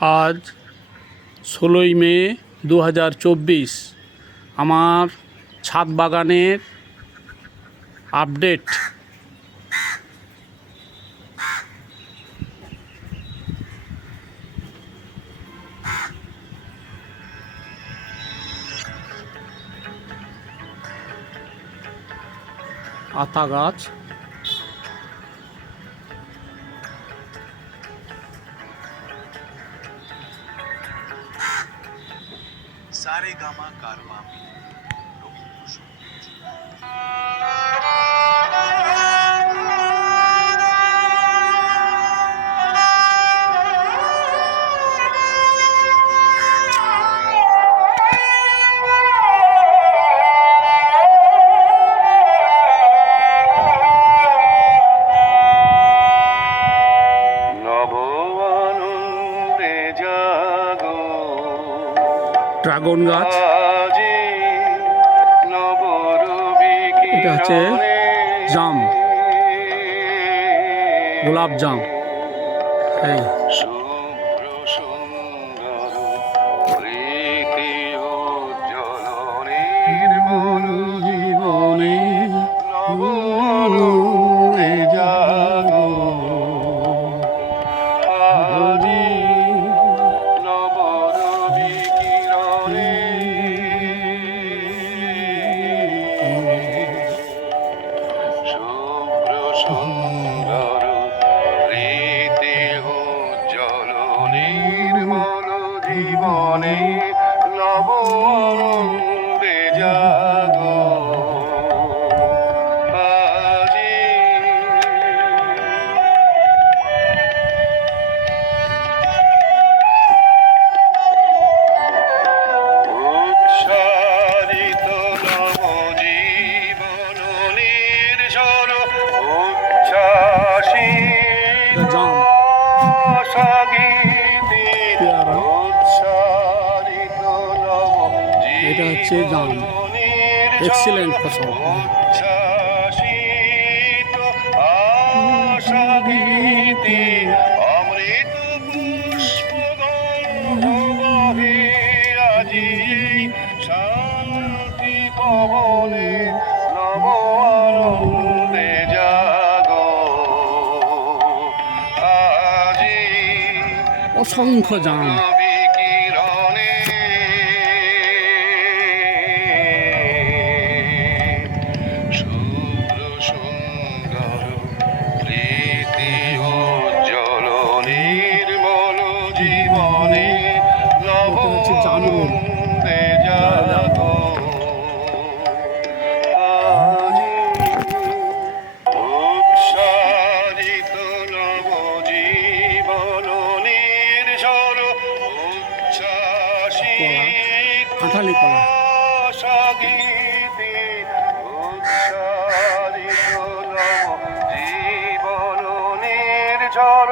আজ 16ই মে 2024। আমার ছাদ বাগানের আপডেট। আতা গাছ, सारे गामा कारवा में रवींद्र संगीत। ড্রাগন গাছ, এটা হচ্ছে জাম, গোলাপ জাম। এই জীবনে নব আনন্দে জাগো আজি। উচ্ছ্বাসিত নব জীবন নির্ঝর উচ্ছ্বাসিত এটা হচ্ছে জাম, এক্সিলেন্ট ফসল। অমৃত পুষ্প আজি শান্তি পবনে নব আনন্দে জাগো আজি। অসংখ্য জাম, জীবনে নব আনন্দে জাগো আজি। উচ্ছ্বাসিত নব জীবন নির্ঝর উচ্ছ্বাসিত কাঁঠালি কলা, সগীতি উচ্ছ্বাসিত নব জীবন নির্ঝর